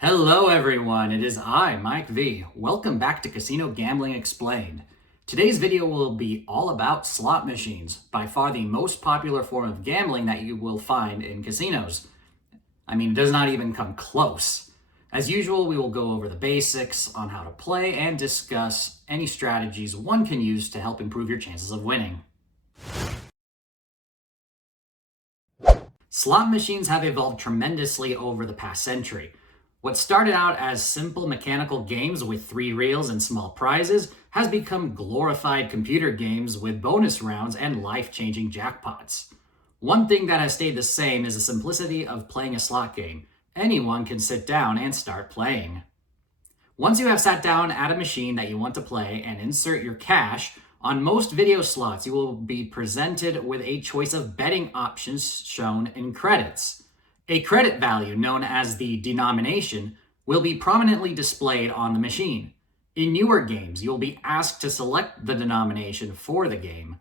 Hello everyone, it is I, Mike V. Welcome back to Casino Gambling Explained. Today's video will be all about slot machines, by far the most popular form of gambling that you will find in casinos. It does not even come close. As usual, we will go over the basics on how to play and discuss any strategies one can use to help improve your chances of winning. Slot machines have evolved tremendously over the past century. What started out as simple mechanical games with 3 reels and small prizes has become glorified computer games with bonus rounds and life-changing jackpots. One thing that has stayed the same is the simplicity of playing a slot game. Anyone can sit down and start playing. Once you have sat down at a machine that you want to play and insert your cash, on most video slots you will be presented with a choice of betting options shown in credits. A credit value, known as the denomination, will be prominently displayed on the machine. In newer games, you'll be asked to select the denomination for the game.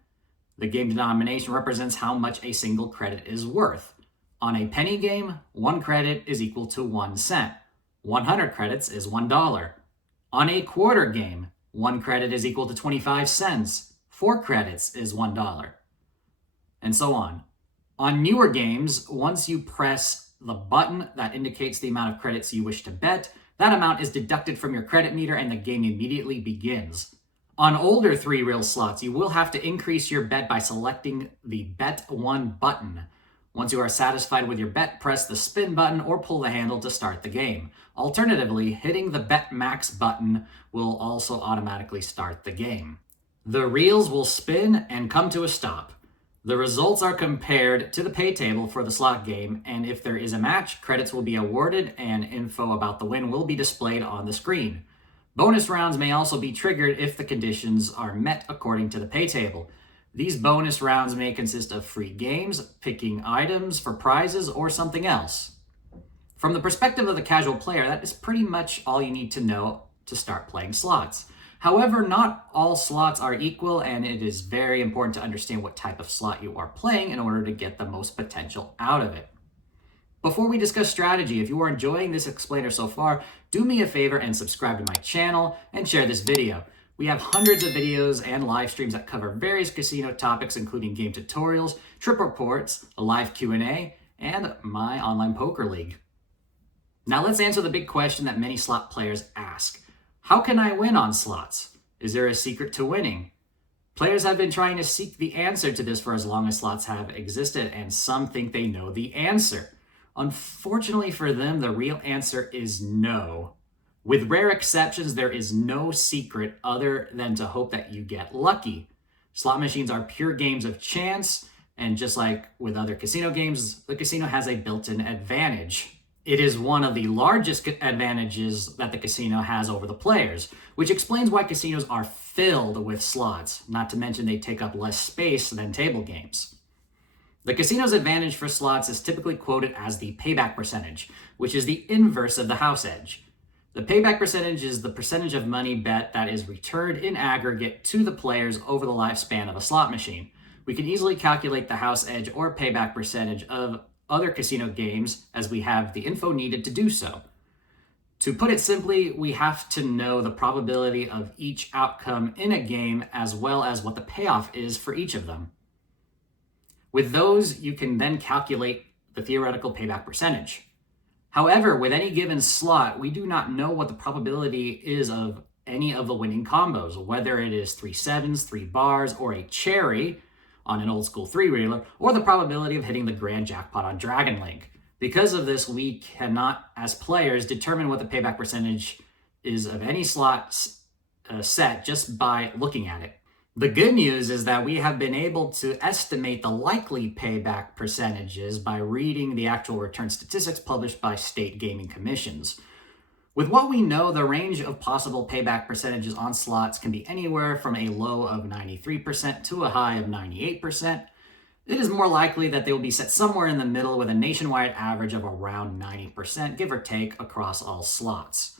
The game denomination represents how much a single credit is worth. On a penny game, 1 credit is equal to 1 cent. 100 credits is $1. On a quarter game, 1 credit is equal to 25 cents. 4 credits is $1. And so on. On newer games, once you press the button that indicates the amount of credits you wish to bet, that amount is deducted from your credit meter and the game immediately begins. On older 3-reel slots, you will have to increase your bet by selecting the Bet 1 button. Once you are satisfied with your bet, press the spin button or pull the handle to start the game. Alternatively, hitting the Bet Max button will also automatically start the game. The reels will spin and come to a stop. The results are compared to the pay table for the slot game, and if there is a match, credits will be awarded and info about the win will be displayed on the screen. Bonus rounds may also be triggered if the conditions are met according to the pay table. These bonus rounds may consist of free games, picking items for prizes, or something else. From the perspective of the casual player, that is pretty much all you need to know to start playing slots. However, not all slots are equal, and it is very important to understand what type of slot you are playing in order to get the most potential out of it. Before we discuss strategy, if you are enjoying this explainer so far, do me a favor and subscribe to my channel and share this video. We have hundreds of videos and live streams that cover various casino topics, including game tutorials, trip reports, a live Q&A, and my online poker league. Now let's answer the big question that many slot players ask. How can I win on slots? Is there a secret to winning? Players have been trying to seek the answer to this for as long as slots have existed, and some think they know the answer. Unfortunately for them, the real answer is no. With rare exceptions, there is no secret other than to hope that you get lucky. Slot machines are pure games of chance, and just like with other casino games, the casino has a built-in advantage. It is one of the largest advantages that the casino has over the players, which explains why casinos are filled with slots, not to mention they take up less space than table games. The casino's advantage for slots is typically quoted as the payback percentage, which is the inverse of the house edge. The payback percentage is the percentage of money bet that is returned in aggregate to the players over the lifespan of a slot machine. We can easily calculate the house edge or payback percentage of other casino games as we have the info needed to do so. To put it simply, we have to know the probability of each outcome in a game as well as what the payoff is for each of them. With those, you can then calculate the theoretical payback percentage. However, with any given slot, we do not know what the probability is of any of the winning combos, whether it is 3 sevens, 3 bars, or a cherry on an old school 3-reeler, or the probability of hitting the grand jackpot on Dragon Link. Because of this, we cannot, as players, determine what the payback percentage is of any slot set just by looking at it. The good news is that we have been able to estimate the likely payback percentages by reading the actual return statistics published by state gaming commissions. With what we know, the range of possible payback percentages on slots can be anywhere from a low of 93% to a high of 98%. It is more likely that they will be set somewhere in the middle with a nationwide average of around 90%, give or take, across all slots.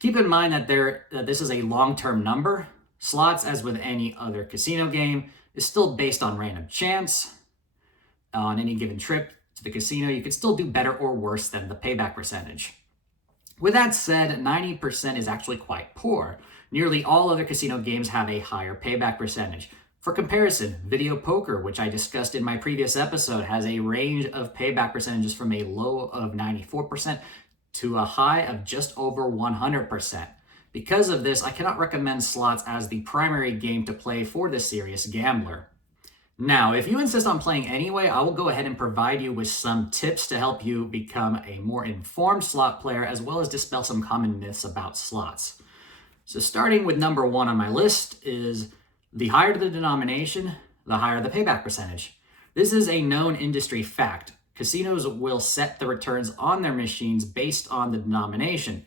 Keep in mind that this is a long-term number. Slots, as with any other casino game, is still based on random chance. On any given trip to the casino, you could still do better or worse than the payback percentage. With that said, 90% is actually quite poor. Nearly all other casino games have a higher payback percentage. For comparison, video poker, which I discussed in my previous episode, has a range of payback percentages from a low of 94% to a high of just over 100%. Because of this, I cannot recommend slots as the primary game to play for the serious gambler. Now, if you insist on playing anyway, I will go ahead and provide you with some tips to help you become a more informed slot player, as well as dispel some common myths about slots. So starting with number 1 on my list is the higher the denomination, the higher the payback percentage. This is a known industry fact. Casinos will set the returns on their machines based on the denomination.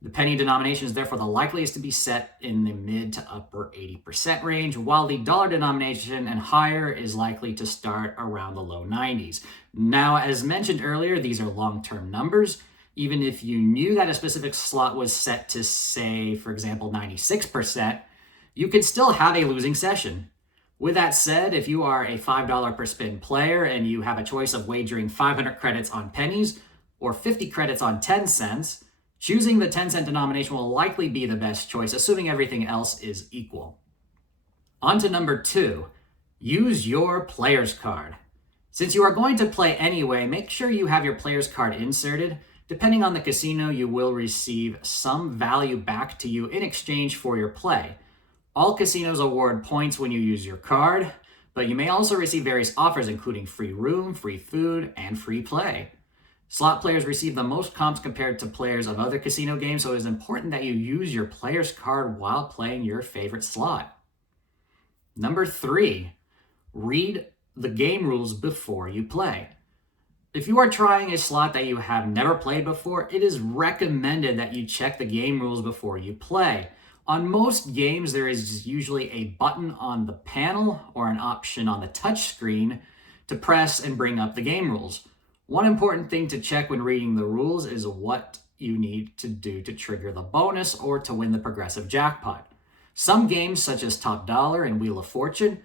The penny denomination is therefore the likeliest to be set in the mid to upper 80% range, while the dollar denomination and higher is likely to start around the low 90s. Now, as mentioned earlier, these are long-term numbers. Even if you knew that a specific slot was set to, say, for example, 96%, you could still have a losing session. With that said, if you are a $5 per spin player and you have a choice of wagering 500 credits on pennies or 50 credits on 10 cents, choosing the 10-cent denomination will likely be the best choice, assuming everything else is equal. On to number 2, use your player's card. Since you are going to play anyway, make sure you have your player's card inserted. Depending on the casino, you will receive some value back to you in exchange for your play. All casinos award points when you use your card, but you may also receive various offers including free room, free food, and free play. Slot players receive the most comps compared to players of other casino games, so it is important that you use your player's card while playing your favorite slot. Number 3, read the game rules before you play. If you are trying a slot that you have never played before, it is recommended that you check the game rules before you play. On most games, there is usually a button on the panel or an option on the touch screen to press and bring up the game rules. One important thing to check when reading the rules is what you need to do to trigger the bonus or to win the progressive jackpot. Some games, such as Top Dollar and Wheel of Fortune,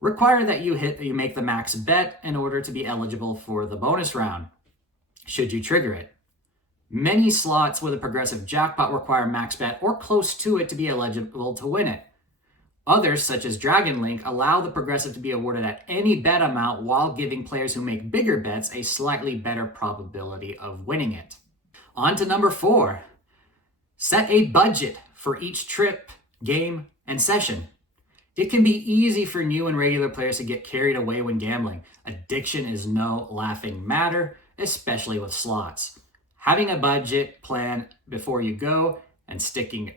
require that you make the max bet in order to be eligible for the bonus round, should you trigger it. Many slots with a progressive jackpot require max bet or close to it to be eligible to win it. Others, such as Dragon Link, allow the progressive to be awarded at any bet amount while giving players who make bigger bets a slightly better probability of winning it. On to number 4. Set a budget for each trip, game, and session. It can be easy for new and regular players to get carried away when gambling. Addiction is no laughing matter, especially with slots. Having a budget plan before you go and sticking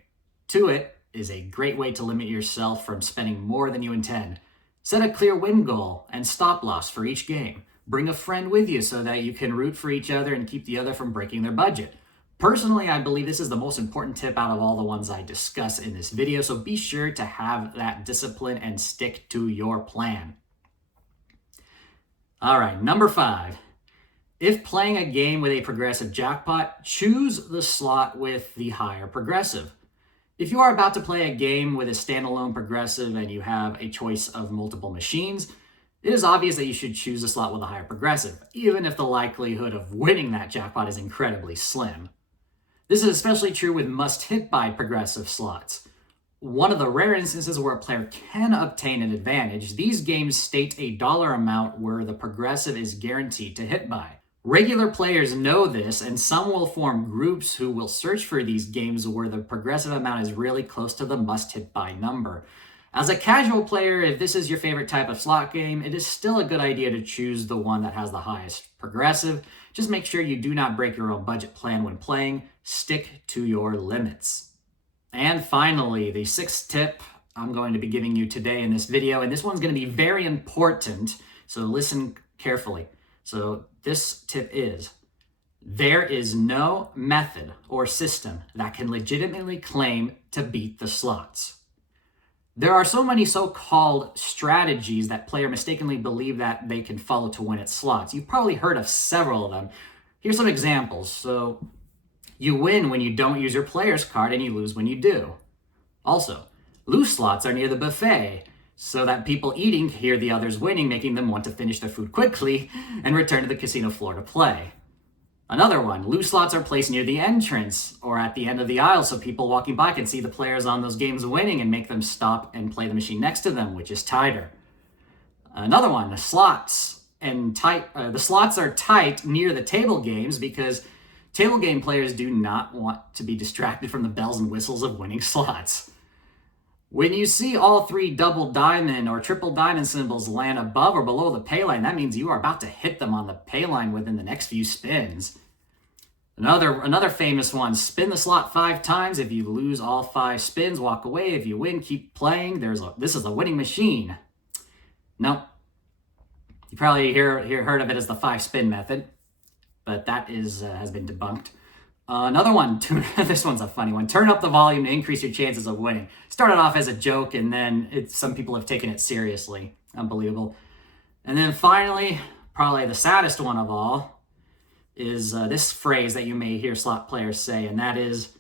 to it is a great way to limit yourself from spending more than you intend. Set a clear win goal and stop loss for each game. Bring a friend with you so that you can root for each other and keep the other from breaking their budget. Personally, I believe this is the most important tip out of all the ones I discuss in this video, so be sure to have that discipline and stick to your plan. All right, number 5. If playing a game with a progressive jackpot, choose the slot with the higher progressive. If you are about to play a game with a standalone progressive and you have a choice of multiple machines, it is obvious that you should choose a slot with a higher progressive, even if the likelihood of winning that jackpot is incredibly slim. This is especially true with must-hit-by progressive slots. One of the rare instances where a player can obtain an advantage, these games state a dollar amount where the progressive is guaranteed to hit by. Regular players know this, and some will form groups who will search for these games where the progressive amount is really close to the must-hit-by number. As a casual player, if this is your favorite type of slot game, it is still a good idea to choose the one that has the highest progressive. Just make sure you do not break your own budget plan when playing. Stick to your limits. And finally, the 6th tip I'm going to be giving you today in this video, and this one's going to be very important, so listen carefully. So this tip is, there is no method or system that can legitimately claim to beat the slots. There are so many so-called strategies that players mistakenly believe that they can follow to win at slots. You've probably heard of several of them. Here's some examples. So you win when you don't use your player's card and you lose when you do. Also, loose slots are near the buffet, so that people eating hear the others winning, making them want to finish their food quickly and return to the casino floor to play. Another one, loose slots are placed near the entrance or at the end of the aisle so people walking by can see the players on those games winning and make them stop and play the machine next to them, which is tighter. Another one, the slots are tight near the table games because table game players do not want to be distracted from the bells and whistles of winning slots. When you see all three double diamond or triple diamond symbols land above or below the pay line, that means you are about to hit them on the pay line within the next few spins. Another famous one, spin the slot 5 times. If you lose all 5 spins, walk away. If you win, keep playing. This is a winning machine. No, you probably heard of it as the 5-spin method, but that has been debunked. Another one, this one's a funny one. Turn up the volume to increase your chances of winning. Started off as a joke, and then some people have taken it seriously. Unbelievable. And then finally, probably the saddest one of all, is this phrase that you may hear slot players say, and that is,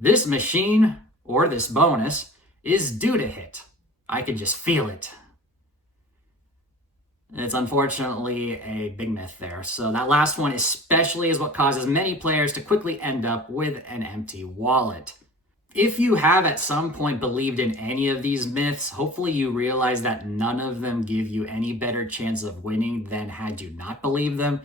this machine, or this bonus, is due to hit. I can just feel it. It's unfortunately a big myth there. So that last one especially is what causes many players to quickly end up with an empty wallet. If you have at some point believed in any of these myths, hopefully you realize that none of them give you any better chance of winning than had you not believed them.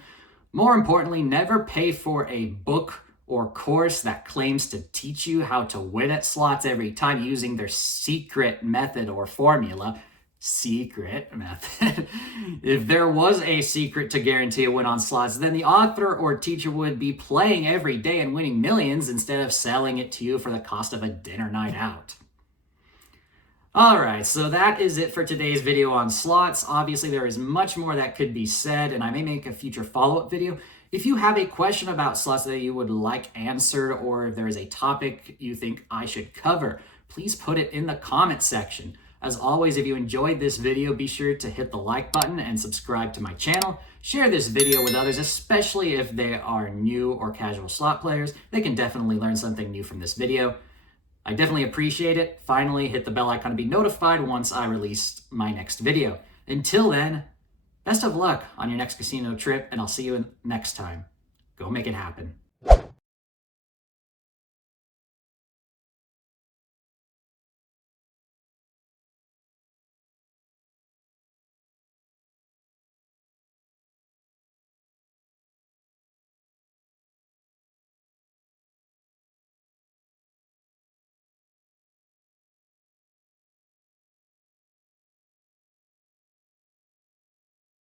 More importantly, never pay for a book or course that claims to teach you how to win at slots every time using their secret method or formula. Secret method. If there was a secret to guarantee a win on slots, then the author or teacher would be playing every day and winning millions instead of selling it to you for the cost of a dinner night out. Alright, so that is it for today's video on slots. Obviously, there is much more that could be said, and I may make a future follow-up video. If you have a question about slots that you would like answered, or if there is a topic you think I should cover, please put it in the comment section. As always, if you enjoyed this video, be sure to hit the like button and subscribe to my channel. Share this video with others, especially if they are new or casual slot players. They can definitely learn something new from this video. I definitely appreciate it. Finally, hit the bell icon to be notified once I release my next video. Until then, best of luck on your next casino trip, and I'll see you next time. Go make it happen.